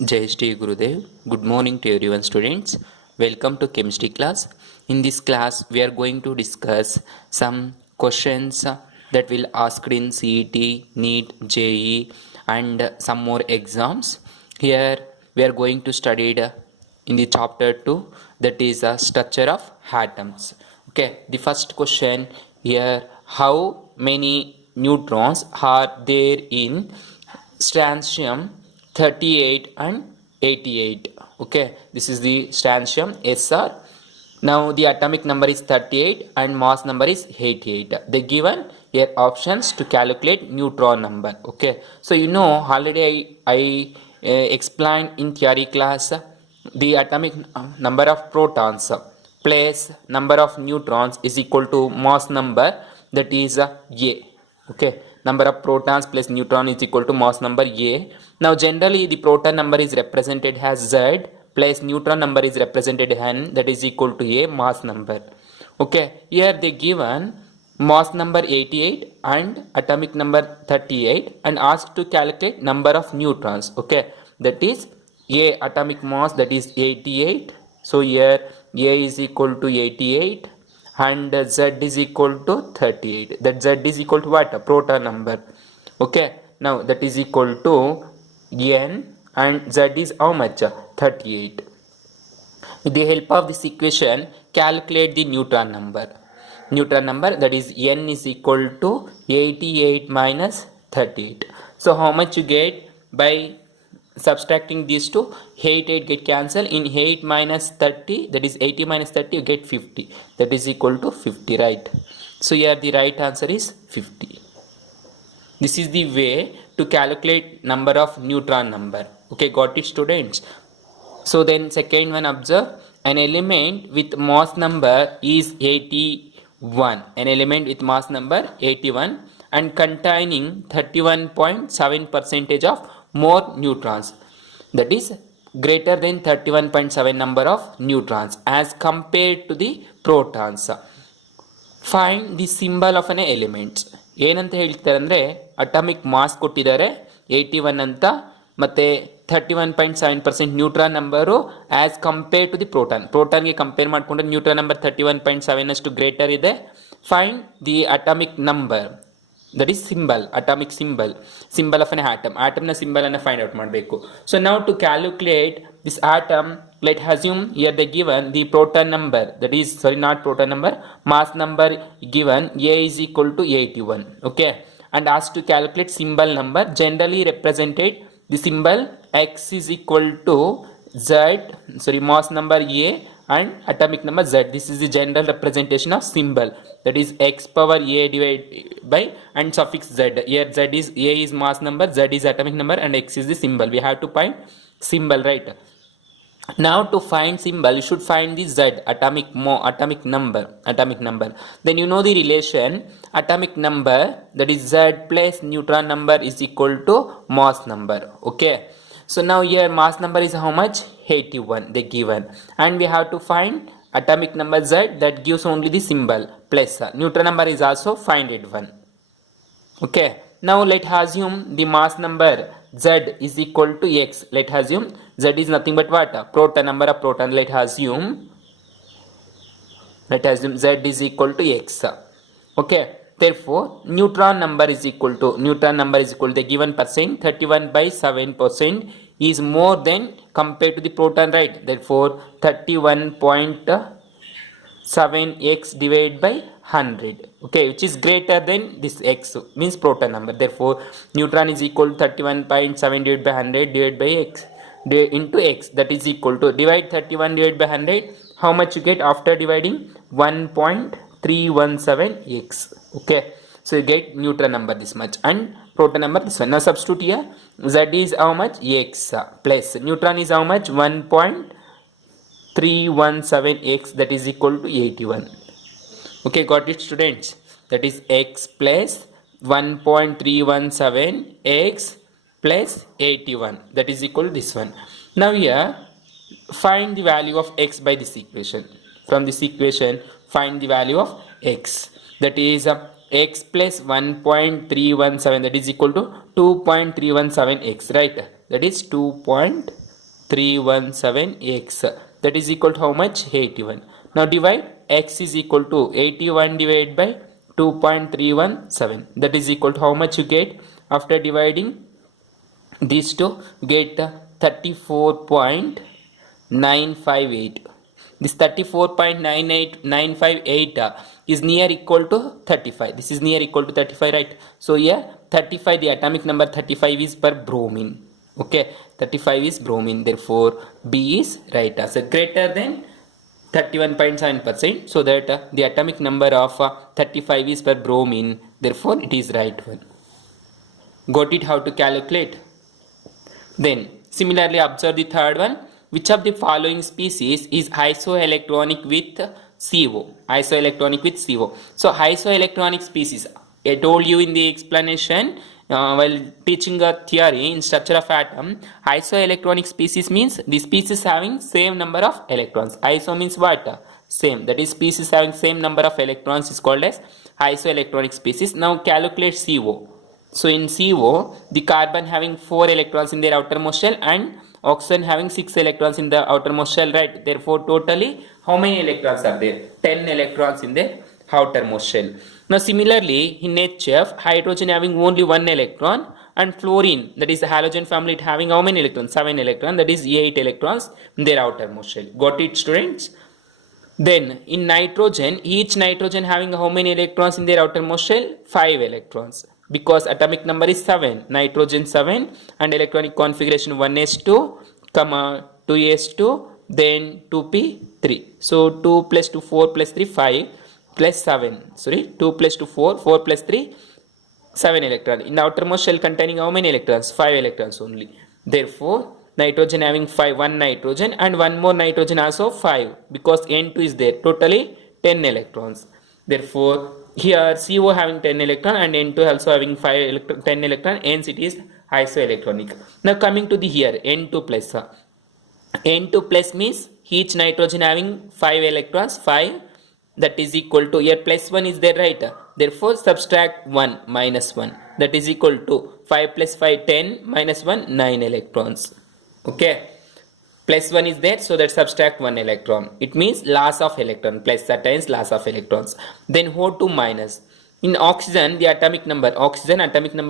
Jai Shri Gurudev. Good morning to everyone, students. Welcome to chemistry class. In this class, we are going to discuss some questions that will asked in CET, NEET, JEE, and some more exams. Here, we are going to study in the chapter 2, that is the structure of atoms. Okay, the first question here: how many neutrons are there in strontium 38 and 88? Okay, this is the strontium SR. Now the atomic number is 38 and mass number is 88. They given here options to calculate neutron number. Okay, so you know already I explained in theory class the atomic number of protons plus number of neutrons is equal to mass number, that is A. Okay, number of protons plus neutron is equal to mass number A. Now generally the proton number is represented as Z plus neutron number is represented N, that is equal to A mass number. Okay, here they given mass number 88 and atomic number 38 and asked to calculate number of neutrons. Okay, that is A atomic mass, that is 88. So here A is equal to 88 and Z is equal to 38. That Z is equal to what? A proton number. Okay, now that is equal to N and Z is how much? 38. With the help of this equation, calculate the neutron number. Neutron number, that is N is equal to 88 minus 38. So how much you get by subtracting these two? 8 get cancelled. In 8 minus 30, that is 80 minus 30, you get 50. That is equal to 50, right? So here the right answer is 50. This is the way to calculate number of neutron number. Okay, got it, students? So then second one, observe an element with mass number is 81. An element with mass number 81 and containing 31.7% of more neutrons. That is greater than 31.7 number of neutrons as compared to the protons. Find the symbol of an element. ಏನಂತ ಹೇಳ್ತಾರೆ ಅಂದರೆ atomic mass ಕೊಟ್ಟಿದ್ದಾರೆ 81 ಅಂತ, ಮತ್ತು 31.7% neutron number as compare to the ಪ್ರೋಟಾನ್ಗೆ compare ಮಾಡಿಕೊಂಡ್ರೆ neutron number 31.7 ಅಷ್ಟು greater ಇದೆ. Find the atomic number, that is symbol, atomic symbol of an ಆಟಮ್ನ ಸಿಂಬಲ್ ಅನ್ನು ಫೈಂಡ್ ಔಟ್ ಮಾಡಬೇಕು. ಸೊ ನಾವು to calculate this atom, let assume here they given the proton number, that is not proton number, mass number given A is equal to 81. Okay, and asked to calculate symbol number, generally represented the symbol X is equal to Z, mass number A and atomic number Z. This is the general representation of symbol, that is X power A divided by and suffix Z. Here Z is, A is mass number, Z is atomic number and X is the symbol. We have to find symbol, right? Now to find symbol, you should find the Z, atomic number. Then you know the relation atomic number, that is Z plus neutron number is equal to mass number. Okay, so now here mass number is how much? 81 they given, and we have to find atomic number Z, that gives only the symbol plus neutron number is also find it 1. Okay, now let assume the mass number Z is equal to X. Let assume Z is nothing but what? Proton, number of proton. Let assume Z is equal to X. Okay, therefore neutron number is equal to the given percent, 31/7% is more than compared to the proton, right? Therefore 31.7x divided by 100, okay, which is greater than this X, means proton number. Therefore neutron is equal to 31.7 divided by 100 divided by X into X, that is equal to, divide 31 divided by 100, how much you get after dividing? 1.317x. okay, so you get neutron number this much and proton number this one. Now substitute here, Z is how much? X plus neutron is how much? 1.317x, that is equal to 81. Okay, got it, students? That is X plus 1.317x plus 81, that is equal to this one. Now here find the value of X by this equation. From this equation find the value of X, that is X plus 1.317, that is equal to 2.317x, right? That is 2. 317x. That is equal to how much? 81. Now divide. X is equal to 81 divided by 2.317. That is equal to how much you get after dividing these two? Get 34.958. This 34.95958 is near equal to 35. This is near equal to 35, right? So here 35, the atomic number 35 is for bromine. Okay, 35 is bromine. Therefore B is right answer, greater than 31.7%. So that the atomic number of 35 is for bromine. Therefore it is right one. Got it how to calculate? Then similarly observe the third one. Which of the following species is isoelectronic with CO? Isoelectronic with CO. So isoelectronic species, I told you in the explanation while teaching a theory in structure of atom, isoelectronic species means the species having same number of electrons. Iso means what? Same. That is species having same number of electrons is called as isoelectronic species. Now calculate CO. So in CO, the carbon having 4 electrons in their outermost shell and oxygen having 6 electrons in the outermost shell, right? Therefore totally how many electrons are there? 10 electrons in their outermost shell. Now similarly in HF, hydrogen having only 1 electron and fluorine, that is the halogen family, having how many electrons? 7 electrons, that is 8 electrons in their outermost shell. Got it, students? Then in nitrogen, each nitrogen having how many electrons in their outermost shell? 5 electrons. Because atomic number is 7, nitrogen 7 and electronic configuration 1s2, 2s2, then 2p3. So 2 plus 2, 4 plus 3, 5 plus 7. Sorry, 2 plus 2, 4, 4 plus 3, 7 electrons. In the outermost shell containing how many electrons? 5 electrons only. Therefore, nitrogen having 5, 1 nitrogen and one more nitrogen also 5 because N2 is there. Totally 10 electrons. Therefore, here CO having 10 electron and N2 also having 10 electron, hence it is isoelectronic. Now coming to the here N2 plus. N2 plus means each nitrogen having 5 electrons, 5, that is equal to, here plus 1 is there, right? Therefore subtract 1 minus 1, that is equal to 5 plus 5 10 minus 1 9 electrons. Okay, plus 1 is there, so that subtract 1 electron. It means loss of electron, plus that times loss of electrons. Then O2 minus. In oxygen, the atomic number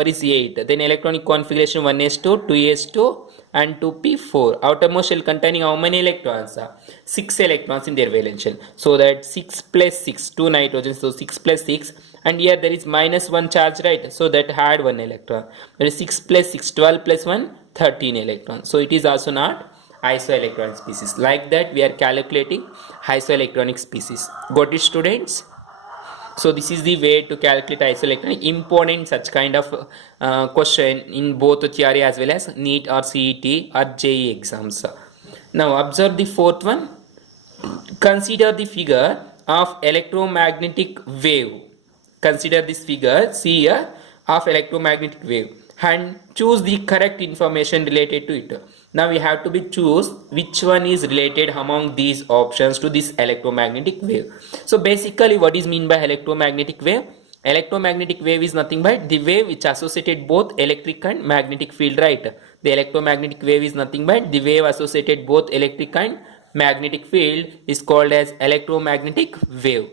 is 8. Then electronic configuration 1s2, 2s2 and 2p4. Outermost shell containing how many electrons? 6 electrons in their valence shell. So that 6 plus 6, 2 nitrogen, so 6 plus 6. And here there is minus 1 charge, right? So that had 1 electron. That is 6 plus 6, 12 plus 1, 13 electrons. So it is also not isoelectronic species. Like that we are calculating isoelectronic species. Got it, students? So this is the way to calculate isoelectronic. Important such kind of question in both theory as well as NEET or CET or JEE exams. Now observe the fourth one. Consider the figure of electromagnetic wave. Consider this figure, see here, of electromagnetic wave and choose the correct information related to it. Now we have to be choose which one is related among these options to this electromagnetic wave. So basically what is mean by electromagnetic wave? Electromagnetic wave is nothing but the wave which associated both electric and magnetic field, right? The electromagnetic wave is nothing but the wave associated both electric and magnetic field is called as electromagnetic wave.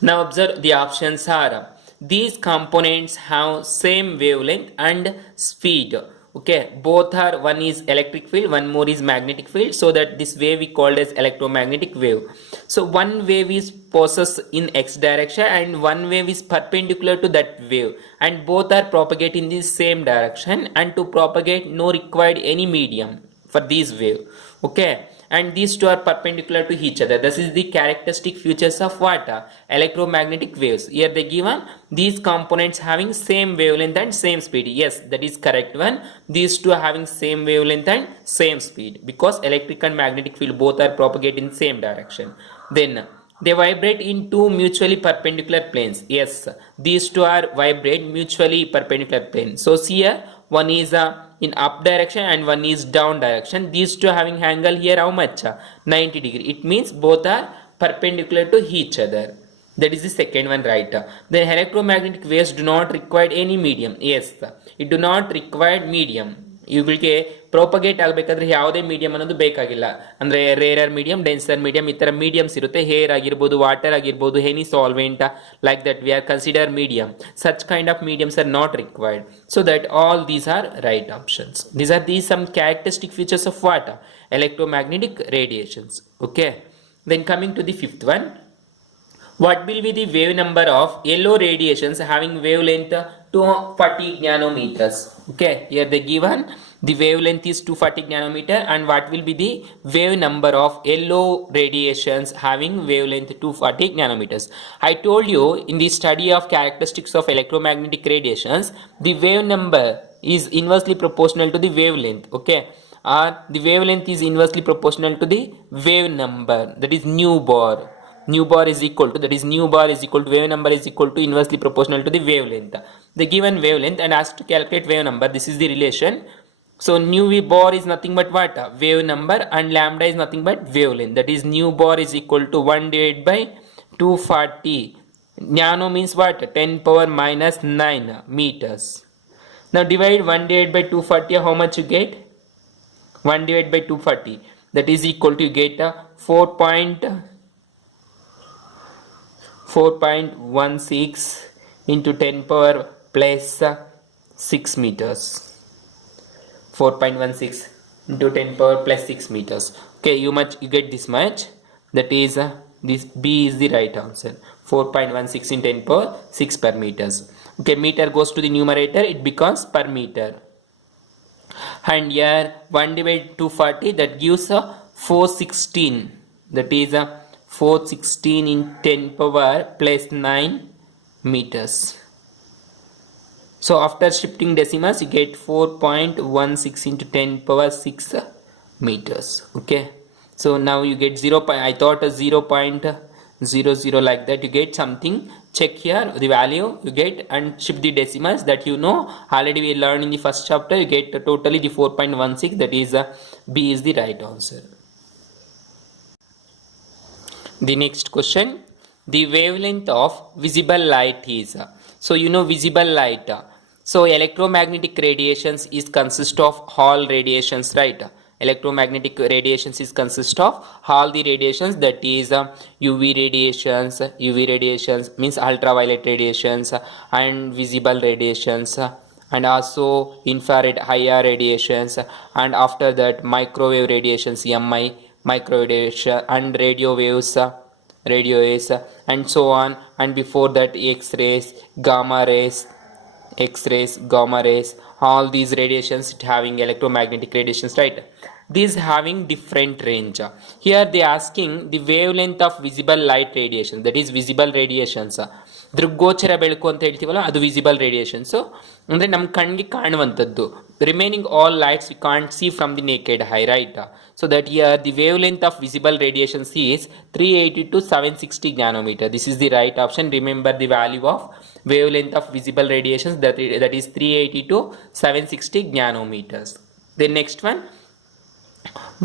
Now observe the options are, these components have same wavelength and speed. Okay, both are, one is electric field, one more is magnetic field, so that this wave we called as electromagnetic wave. So one wave is passes in x direction and one wave is perpendicular to that wave, and both are propagate in the same direction, and to propagate no required any medium for this wave. Okay, and these two are perpendicular to each other. This is the characteristic features of what? Electromagnetic waves. Here they given these components having same wavelength and same speed. Yes, that is correct one. These two are having same wavelength and same speed because electric and magnetic field both are propagate in same direction. Then they vibrate in two mutually perpendicular planes. Yes, these two are vibrate mutually perpendicular planes. So see here, one is in up direction and one is down direction. These two having angle here how much? 90 degree. It means both are perpendicular to each other. That is the second one, right? The electromagnetic waves do not require any medium. Yes, it do not require medium. ಇವುಗಳಿಗೆ propagate ಆಗಬೇಕಾದ್ರೆ ಯಾವುದೇ medium ಅನ್ನೋದು ಬೇಕಾಗಿಲ್ಲ. ಅಂದರೆ rarer medium, denser medium, ಈ ಥರ mediums ಇರುತ್ತೆ. Hair ಆಗಿರ್ಬೋದು, ವಾಟರ್ ಆಗಿರ್ಬೋದು, any solvent like that we are consider medium. Such kind of mediums are not required. So that all these are right options. These are some characteristic features of what? Electromagnetic radiations. Okay. Then coming to the fifth one. What will be the wave number of yellow radiations having wavelength 240 nanometers? Okay, here they given the wavelength is 240 nanometer, and what will be the wave number of yellow radiations having wavelength 240 nanometers? I told you in the study of characteristics of electromagnetic radiations, the wave number is inversely proportional to the wavelength. Okay, or the wavelength is inversely proportional to the wave number, that is nu bar. Nu bar is equal to, that is nu bar is equal to wave number is equal to inversely proportional to the wavelength. The given wavelength and asked to calculate wave number, this is the relation. So nu bar is nothing but what? Wave number, and lambda is nothing but wavelength. That is nu bar is equal to 1 divided by 240. Nano means what? 10 power minus 9 meters. Now divide 1 divided by 240, how much you get? 1 divided by 240, that is equal to, you get 4.16 into 10 power plus 6 meters. 4.16 into 10 power plus 6 meters. Okay, you get this much. That is this B is the right answer. 4.16 in 10 power 6 per meters. Okay, meter goes to the numerator, it becomes per meter. And here 1 divided 240, that gives 416. That is 416 in 10 power plus 9 meters. So after shifting decimals, you get 4.16 into 10 power 6 meters. Okay. So now you get 0. I thought a 0.00 like that. You get something. Check here the value you get and shift the decimals, that you know already we learned in the first chapter. You get totally the 4.16. That is B is the right answer. The next question. The wavelength of visible light is. So you know visible light. So electromagnetic radiations is consist of all radiations, right? Electromagnetic radiations is consist of all the radiations, that is UV radiations. UV radiations means ultraviolet radiations, and visible radiations, and also infrared IR radiations, and after that microwave radiations, MI microwave radiation, and radio waves, and so on. And before that X-rays, gamma rays, X-rays, gamma rays, all these radiations having electromagnetic radiations, right? These having different range. Here they asking the wavelength of visible light radiation, that is visible radiations. ದೃಗ್ಗೋಚರ ಬೆಳಕು ಅಂತ ಹೇಳ್ತೀವಲ್ಲ, ಅದು visible radiations. ಅಂದರೆ ನಮ್ಮ ಕಣ್ಣಿಗೆ ಕಾಣುವಂಥದ್ದು. Remaining all lights we can't see from the naked eye, right? So that year the wavelength of visible radiations is 380 to 760 nanometer. This is the right option. Remember the value of wavelength of visible radiations, that is 380 to 760 nanometers. The next one,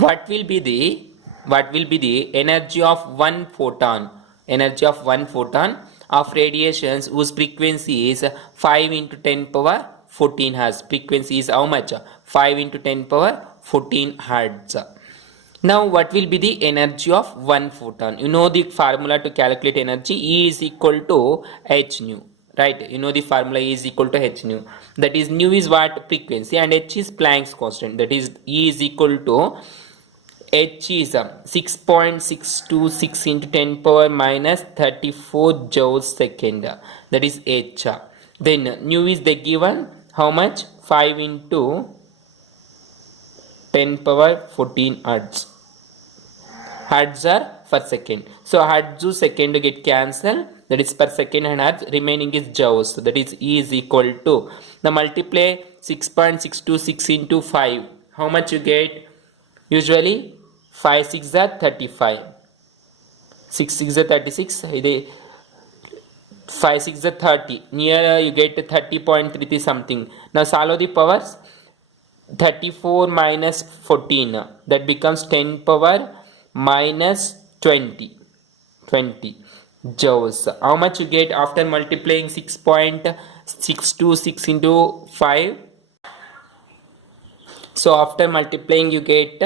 what will be the energy of one photon? Energy of one photon of radiations whose frequency is 5 into 10 power 14 hertz. Frequency is how much? 5 into 10 power 14 hertz. Now what will be the energy of one photon? You know the formula to calculate energy. E is equal to h nu, right? You know the formula E is equal to h nu. That is, nu is what? Frequency, and h is Planck's constant. That is, E is equal to h is 6.626 into 10 power minus 34 joules second. That is h. Then nu is the given how much? 5 into 10 power 14 hertz. Hertz are per second. So hertz to second get cancelled. That is per second, and hertz remaining is joules. That is E is equal to, now multiply 6.626 into 5. How much you get? Usually 5 6 are 35. 6 6 are 36. 5 6 are 30. Near you get 30.33 something. Now solve the powers. 34 minus 14, that becomes 10 power minus 20 joules. How much you get after multiplying 6.626 into 5? So after multiplying you get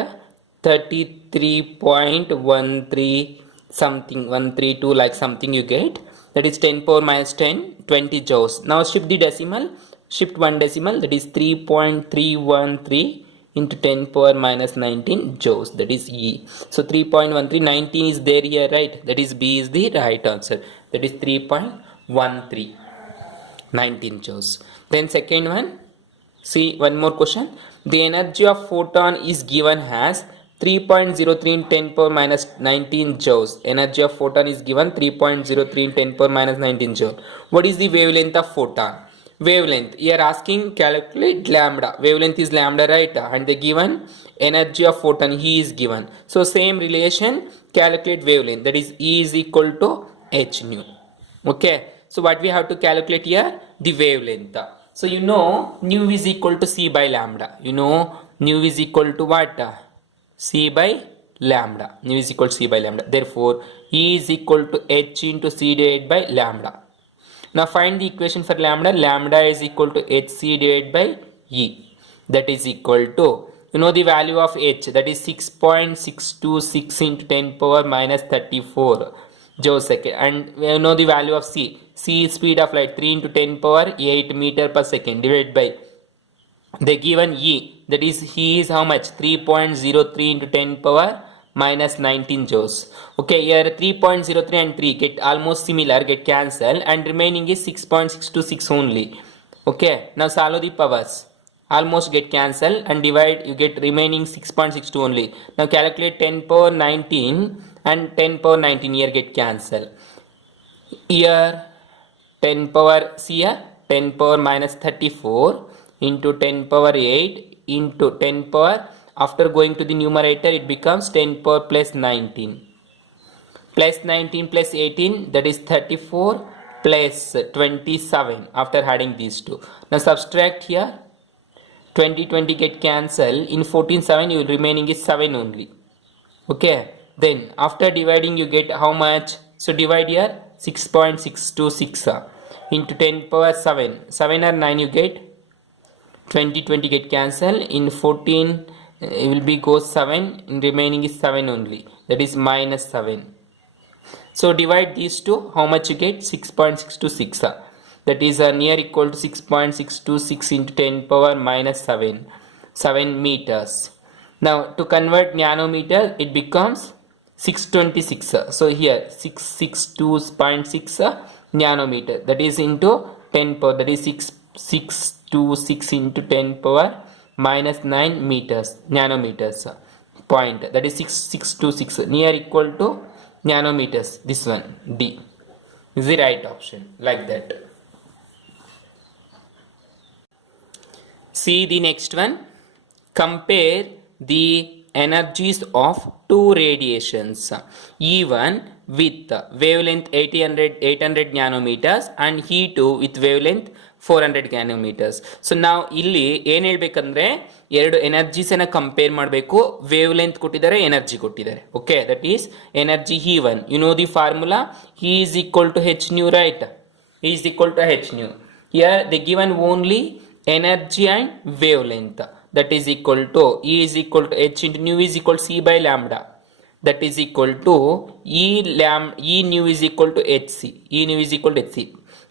33.13 something 132 like something you get, that is 10 power minus 10 20 joules. Now shift the decimal, shift one decimal, that is 3.313 into 10 power minus 19 joules, that is E. So 3.13, 19 is there here, right? That is B is the right answer, that is 3.13 19 joules. Then second one, see one more question. The energy of photon is given as 3.03 in 10 power minus 19 joules. Energy of photon is given 3.03 in 10 power minus 19 joule. What is the wavelength of photon? Wavelength, you are asking calculate lambda. Wavelength is lambda, right? And the given energy of photon he is given. So same relation, calculate wavelength, that is E is equal to h nu. Okay, so what we have to calculate here? The wavelength. So you know nu is equal to C by lambda. You know nu is equal to what? C by lambda. Nu is equal to C by lambda. Therefore E is equal to h into C divided by lambda. Now find the equation for lambda. Lambda is equal to hc divided by E. That is equal to, you know the value of h, that is 6.626 into 10 power minus 34 joule second. And you know the value of C. C is speed of light, 3 into 10 power 8 meter per second divided by the given E, that is he is how much? 3.03 into 10 power minus 19 joules. Okay, here 3.03 and 3 get almost similar, get cancel, and remaining is 6.626 only. Okay, now solve the powers, almost get cancel and divide, you get remaining 6.62 only. Now calculate 10 power 19 and 10 power 19 here get cancel. Here 10 power, see here 10 power minus 34 into 10 power 8 into 10 power, after going to the numerator it becomes 10 power plus 19 plus 19 plus 18, that is 34 plus 27 after adding these two. Now subtract here, 20 get cancel, in 14 7 you remaining is 7 only. Okay, then after dividing you get how much? So divide here 6.626 into 10 power 7 or 9 you get 20 get cancel, in 14 it will be goes 7, in remaining is 7 only, that is minus 7. So divide these two, how much you get? 6.626, that is near equal to 6.626 into 10 power minus 7 meters. Now to convert nanometer it becomes 626, so here 662.6 nanometer, that is into 10 power, that is 626 into 10 power minus 9 meters, nanometers point, that is 6626, near equal to nanometers. This one D is the right option, like that. See the next one. Compare the energies of two radiations, E1 with wavelength 800 nanometers and E2 with wavelength 400 nanometers. So ನಾವು ಇಲ್ಲಿ ಏನು ಹೇಳಬೇಕಂದ್ರೆ ಎರಡು ಎನರ್ಜೀಸನ್ನು compare ಮಾಡಬೇಕು, wavelength ಕೊಟ್ಟಿದ್ದಾರೆ, energy ಕೊಟ್ಟಿದ್ದಾರೆ. Okay, that is energy E1. You know the formula, E is equal to h nu, right? E is equal to h nu. Here they given only energy and wavelength, that is equal to E is equal to h into nu is equal to C by lambda, that is equal to E nu is equal to hc. E nu is equal to hc.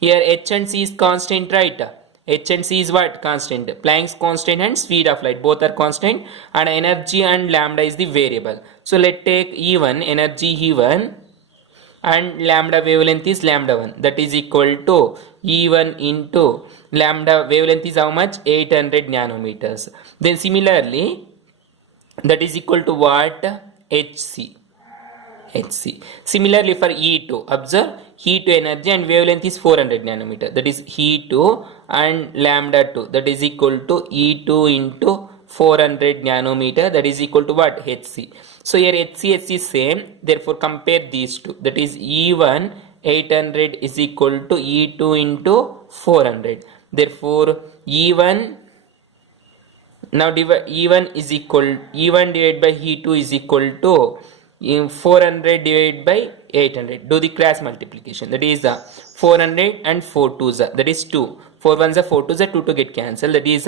Here h and c is constant, right? H and c is what? Constant. Planck's constant and speed of light both are constant, and energy and lambda is the variable. So let's take E1, energy E1, and lambda wavelength is lambda 1, that is equal to E1 into lambda wavelength is how much? 800 nanometers. Then similarly that is equal to what? hc. Similarly for E2, observe E2 energy and wavelength is 400 nanometer, that is E2 and lambda 2, that is equal to E2 into 400 nanometer, that is equal to what? hc. So here hc is same, therefore compare these two, that is E1 800 is equal to E2 into 400, therefore E1 now E1 is equal, E1 divided by E2 is equal to 400 divided by 800. Do the cross multiplication, that is 400 and 4 2s, that is 2. 4 ones are 4 2s are 2 to get cancelled. That is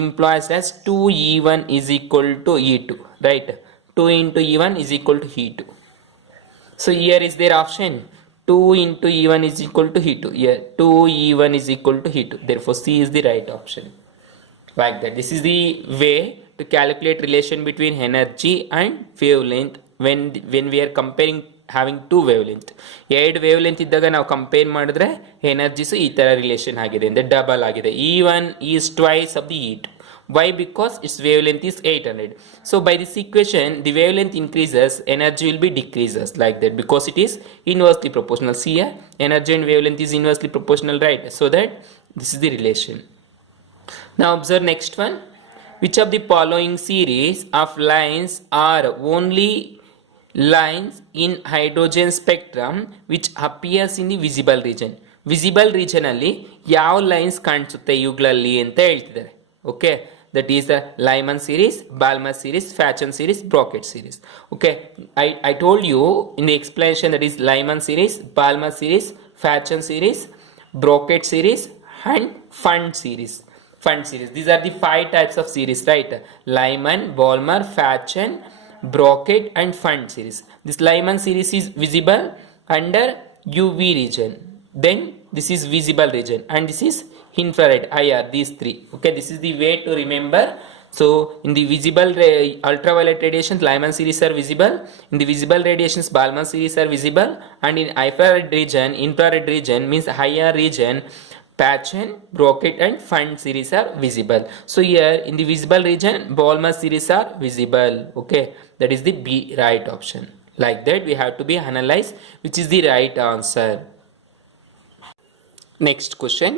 implies as 2E1 is equal to E2, right? 2 into E1 is equal to E2. So here is their option. 2 into E1 is equal to E2. Here 2E1 is equal to E2. Therefore C is the right option. Like that. This is the way to calculate relation between energy and wavelength when we are comparing having two wavelength. ಎರಡು wavelength ಇದ್ದಾಗ ನಾವು compare ಮಾಡಿದ್ರೆ ಎನರ್ಜಿಸು ಈ ಥರ relation ಆಗಿದೆ ಅಂದರೆ double ಆಗಿದೆ. E1 is twice of the E2. Why? Because its wavelength is 800. So by this equation, the wavelength increases, energy will be decreases like that because it is inversely proportional. See here, energy and wavelength is inversely proportional, right? So that this is the relation. Now observe next one. Which of the following series of lines are only lines in hydrogen spectrum which appears in the visible region? Visible region ಅಲ್ಲಿ ಯಾವ lines ಕಾಣಿಸುತ್ತೆ ಇವುಗಳಲ್ಲಿ ಅಂತ ಹೇಳ್ತಿದ್ದಾರೆ. Okay, that is the Lyman series, Balmer series, Fachon series, Brocket series. Okay, I told you in the explanation that is Lyman series, Balmer series, Fachon series, Brocket series and Fund series. These are the 5 types of series, right? Lyman, Balmer, Fachon, Brocket and Fund series. This Lyman series is visible under UV region. Then this is visible region and this is infrared IR, these 3. Okay, this is the way to remember. So in the visible ultraviolet radiations, Lyman series are visible. In the visible radiations, Balmer series are visible. And in infrared region means higher region, Fachon, Brocket and Fund series are visible. So here in the visible region, Balmer series are visible. Okay, that is the B right option. Like that we have to be analyze which is the right answer. Next question.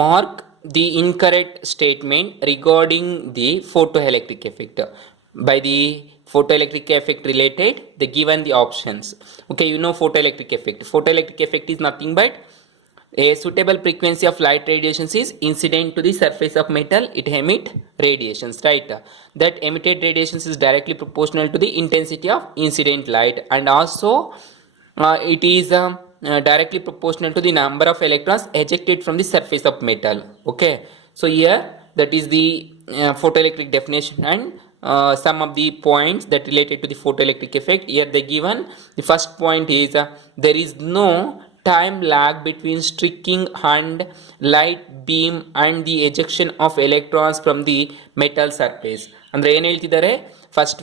Mark the incorrect statement regarding the photoelectric effect. By the photoelectric effect related, they given the options. Okay, you know photoelectric effect. Photoelectric effect is nothing but a suitable frequency of light radiations is incident to the surface of metal. It emit radiations, right? That emitted radiations is directly proportional to the intensity of incident light, and also it is directly proportional to the number of electrons ejected from the surface of metal. Okay, so here that is the photoelectric definition and some of the points that related to the photoelectric effect. Here they given the first point is there is no time lag between striking and light beam and the ejection of electrons from the metal surface. ಅಂದ್ರೆ ಏನು ಹೇಳ್ತಿದ್ದಾರೆ, first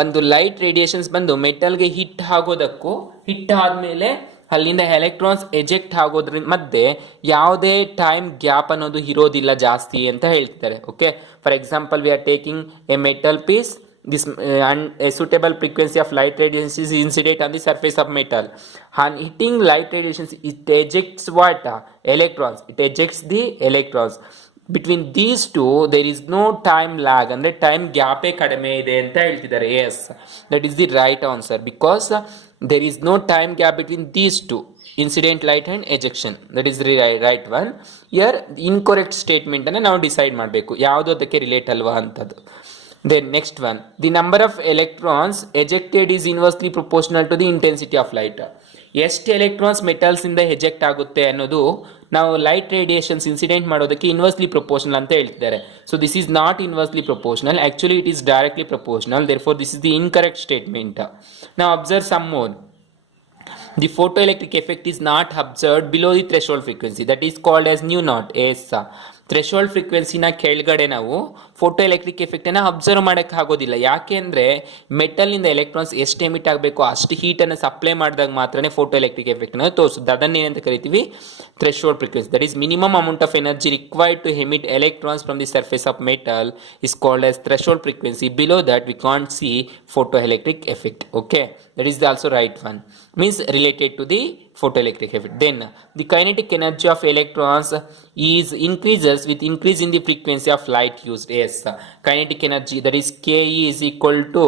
ಒಂದು light radiations ಬಂದು ಮೆಟಲ್ಗೆ hit ಆಗೋದಕ್ಕೂ hit ಆದಮೇಲೆ ಅಲ್ಲಿಂದ electrons eject ಆಗೋದ್ರಿಂದ ಮಧ್ಯೆ ಯಾವುದೇ ಟೈಮ್ ಗ್ಯಾಪ್ ಅನ್ನೋದು ಇರೋದಿಲ್ಲ ಜಾಸ್ತಿ ಅಂತ ಹೇಳ್ತಿದ್ದಾರೆ. Okay, for example we are taking a metal piece. This and a suitable frequency of light radiations is incident on the surface of metal. On hitting light radiations, it ejects what? Electrons. It ejects the electrons. Between these two, there is no time lag. Andre time gap kadame ide anta heltidare. Yes, that is the right answer because there is no time gap between these two, incident light and ejection. That is the right one. Here incorrect statement anna ನಾವು decide ಮಾಡಬೇಕು ಯಾವುದು ಅದಕ್ಕೆ relate ಅಲ್ವಾ ಅಂತದ್ದು. Then next one, the number of electrons ejected is inversely proportional to the intensity of light. ಎಷ್ಟು electrons metals ಇಂದ eject ಆಗುತ್ತೆ ಅನ್ನೋದು ನಾವು ಲೈಟ್ ರೇಡಿಯೇಷನ್ಸ್ ಇನ್ಸಿಡೆಂಟ್ ಮಾಡೋದಕ್ಕೆ ಇನ್ವರ್ಸ್ಲಿ ಪ್ರಪೋರ್ಷನಲ್ ಅಂತ ಹೇಳ್ತಿದ್ದಾರೆ. So this is not inversely proportional, actually it is directly proportional. Therefore this is the incorrect statement. ನಾವು observe some more. The photoelectric effect is not observed below the threshold frequency, that is called as nu naught. Yes, threshold ಫ್ರೀಕ್ವೆನ್ಸಿನ ಕೆಳಗಡೆ ನಾವು photo electric ಎಫೆಕ್ಟನ್ನು observe ಮಾಡೋಕ್ಕೆ ಆಗೋದಿಲ್ಲ. ಯಾಕೆ ಅಂದರೆ ಮೆಟಲ್ನಿಂದ electrons ಎಷ್ಟು emit ಆಗಬೇಕು ಅಷ್ಟು ಹೀಟನ್ನು ಸಪ್ಲೈ ಮಾಡಿದಾಗ ಮಾತ್ರನೇ ಫೋಟೋ ಎಲೆಕ್ಟ್ರಿಕ್ ಎಫೆಕ್ಟನ್ನು ತೋರಿಸುತ್ತೆ. ಅದನ್ನೇನಂತ ಕರಿತೀವಿ, threshold frequency. That is minimum amount of energy required to emit electrons from the surface of metal is called as threshold frequency. Below that we can't see photo electric effect. Okay, that is also right one, means related to the photoelectric effect. Then the kinetic energy of electrons is increases with increase in the frequency of light used. Yes, kinetic energy, that is Ke is equal to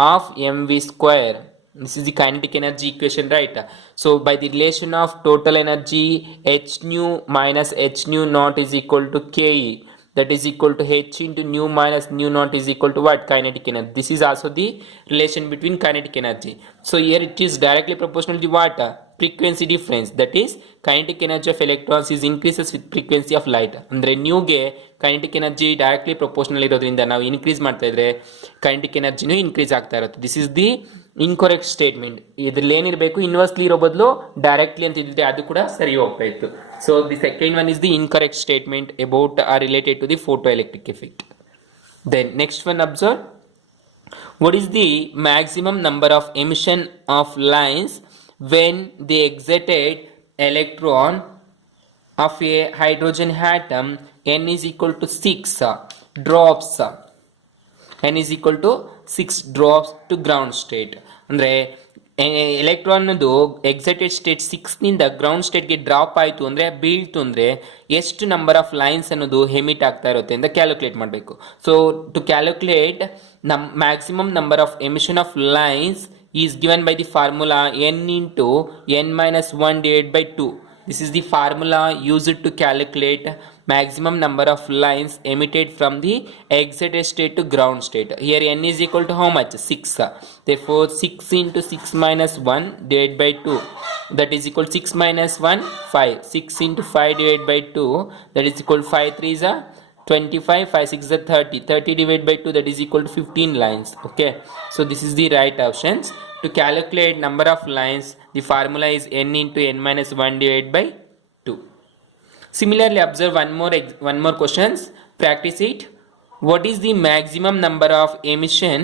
half mv square. This is the kinetic energy equation, right? So by the relation of total energy h nu minus h nu naught is equal to Ke, that is equal to h into nu minus nu naught is equal to what? Kinetic energy. This is also the relation between kinetic energy. So here it is directly proportional to what? frequency difference, that is kinetic energy of electrons is increases with frequency of light. ಅಂದರೆ ನ್ಯೂಗೆ kinetic energy directly proportional ಇರೋದ್ರಿಂದ ನಾವು increase ಮಾಡ್ತಾ ಇದ್ರೆ kinetic ಎನರ್ಜಿನೂ increase ಆಗ್ತಾ ಇರುತ್ತೆ. This is the incorrect statement. ಇದ್ರಲ್ಲಿ ಏನಿರಬೇಕು, inversely ಇರೋ ಬದಲು ಡೈರೆಕ್ಟ್ಲಿ ಅಂತ ಇದ್ರೆ ಅದು ಕೂಡ ಸರಿ ಹೋಗ್ತಾ ಇತ್ತು. So the second one is the incorrect statement about or related to the photo electric effect. Then next one, observe. What is the maximum number of emission of lines when the excited electron of a hydrogen atom n is equal to 6 drops, n is equal to 6 drops to ground state? ಅಂದರೆ ಎಲೆಕ್ಟ್ರಾನ್ದು excited state 6ನಿಂದ ground ಸ್ಟೇಟ್ಗೆ drop ಆಯಿತು ಅಂದರೆ ಬೀಳ್ತು ಅಂದರೆ ಎಷ್ಟು number of lines ಅನ್ನೋದು ಹೆಮಿಟ್ ಆಗ್ತಾ ಇರುತ್ತೆ ಅಂತ calculate ಮಾಡಬೇಕು. So to calculate maximum number of emission of lines is given by the formula n into n-1 divided by 2. This is the formula used to calculate maximum number of lines emitted from the excited state to ground state. Here n is equal to how much? 6. Therefore 6 into 6 minus 1 divided by 2, that is equal to 6 minus 1 5. 6 into 5 divided by 2, that is equal to 5 3 is a 25, 5 6 is a 30. 30 divided by 2, that is equal to 15 lines. Okay, so this is the right options. To calculate number of lines, the formula is n into n-1 divided by 2. Similarly, observe one more questions. Practice it. What is the maximum number of emission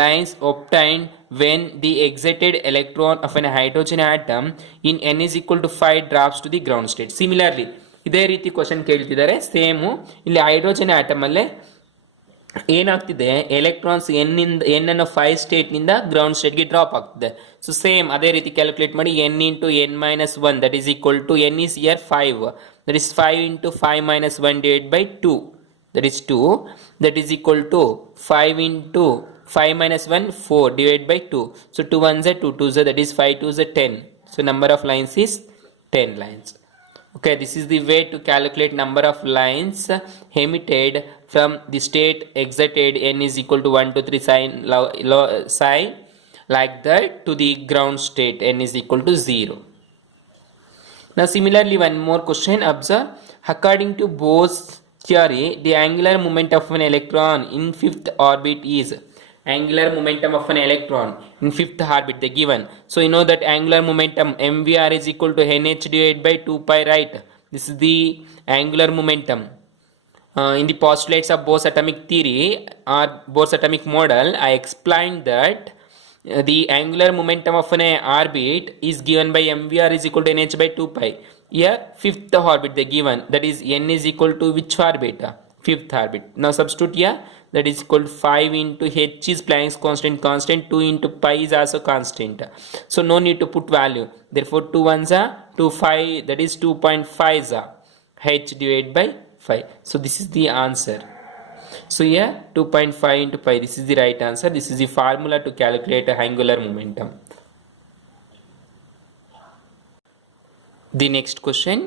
lines obtained when the excited electron of an hydrogen atom in n is equal to 5 drops to the ground state? Similarly, ಇದೇ ರೀತಿ question ಕೇಳ್ತಿದ್ದಾರೆ. Same ಇಲ್ಲಿ hydrogen atom ಅಲ್ಲೇ ಏನಾಗ್ತಿದೆ, electrons N ಅನ್ನು 5 ಸ್ಟೇಟ್ನಿಂದ ground ಸ್ಟೇಟ್ಗೆ drop ಆಗ್ತಿದೆ. So same ಅದೇ ರೀತಿ ಕ್ಯಾಲ್ಕುಲೇಟ್ ಮಾಡಿ n into n-1, that is equal to n is here 5, that is 5 into 5 minus 1 divided by 2, that is 2, that is equal to 5 into 5 minus 1 4 divided by 2. So 2 1s are 2 2s are, that is 5 2s are 10. So number of lines is 10 lines. Okay, this is the way to calculate number of lines emitted from the state excited n is equal to 1 to 3 psi like that to the ground state n is equal to 0. Now similarly, one more question. Observe. According to Bohr's theory, the angular momentum of an electron in 5th orbit is angular momentum of an electron in 5th orbit, they given. So you know that angular momentum mvr is equal to nh divided by 2 pi, right? This is the angular momentum. In the postulates of Bohr's atomic theory or Bohr's atomic model, I explained that the angular momentum of an orbit is given by mvr is equal to nh by 2 pi. Here 5th orbit they given, that is n is equal to which orbit? 5th orbit. Now substitute here, that is equal to 5 into h is Planck's constant, 2 into pi is also constant. So no need to put value. Therefore 2 1s are 2 5, that is 2.5 h divided by 5. So this is the answer. So here 2.5 into pi, this is the right answer. This is the formula to calculate a angular momentum. The next question.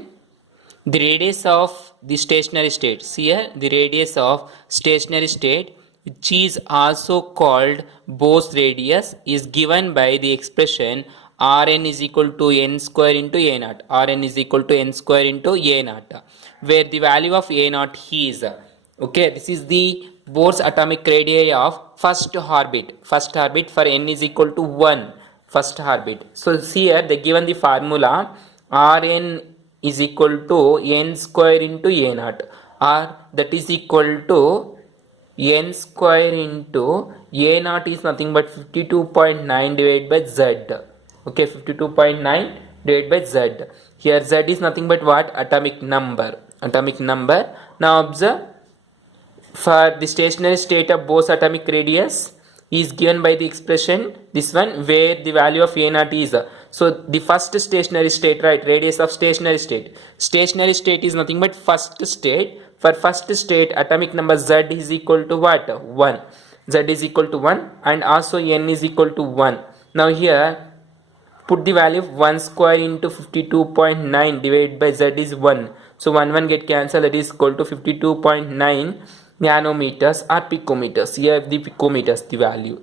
The radius of the stationary state. See here, the radius of stationary state, which is also called Bohr's radius, is given by the expression Rn is equal to n square into a naught. Rn is equal to n square into a naught, where the value of a naught is, okay, this is the Bohr's atomic radii of first orbit. First orbit for n is equal to 1. First orbit. So see here, they given the formula Rn is equal to n square into a naught, or that is equal to n square into a naught is nothing but 52.9 divided by z. Okay, 52.9 divided by z. Here z is nothing but what? Atomic number. Atomic number. Now observe, for the stationary state of Bohr's atomic radius is given by the expression this one, where the value of a naught is, so the first stationary state, right? Radius of stationary state. Stationary state is nothing but first state. For first state, atomic number z is equal to what? 1. Z is equal to 1, and also n is equal to 1. Now here put the value of 1 square into 52.9 divided by z is 1. So 1 get cancelled, that is equal to 52.9 nanometers or picometers. Here the picometers the value.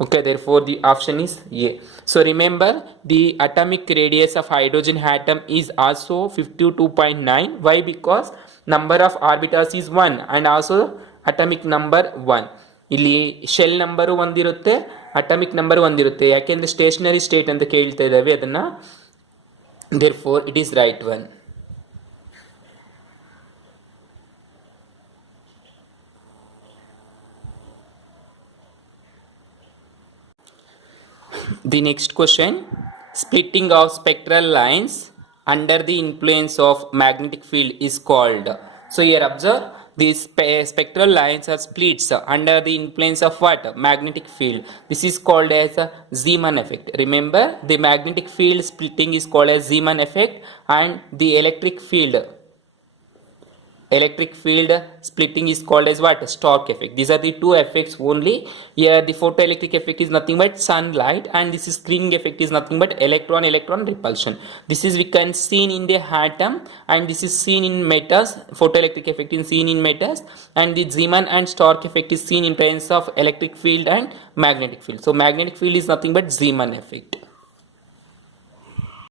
Okay, therefore the option is A. So remember, the atomic radius of hydrogen atom is also 52.9. Why? Because number of orbitals is 1 and also atomic number 1. ಇಲ್ಲಿ shell number ಒಂದಿರುತ್ತೆ, atomic number ಒಂದಿರುತ್ತೆ. ಯಾಕೆಂದ್ರೆ stationery state ಅಂತ ಕೇಳ್ತಾ ಇದ್ದಾವೆ ಅದನ್ನ. therefore it is right one. The next question, splitting of spectral lines under the influence of magnetic field is called. So here observe, these spectral lines are splits under the influence of what? Magnetic field. This is called as a Zeeman effect. Remember, the magnetic field splitting is called as Zeeman effect, and the electric field splitting is called as what? Stark effect. These are the two effects only. Here the photoelectric effect is nothing but sunlight, and this is screening effect is nothing but electron repulsion. This is we can seen in the atom, and this is seen in metals. Photoelectric effect is seen in metals, and the Zeeman and Stark effect is seen in terms of electric field and magnetic field. So magnetic field is nothing but Zeeman effect.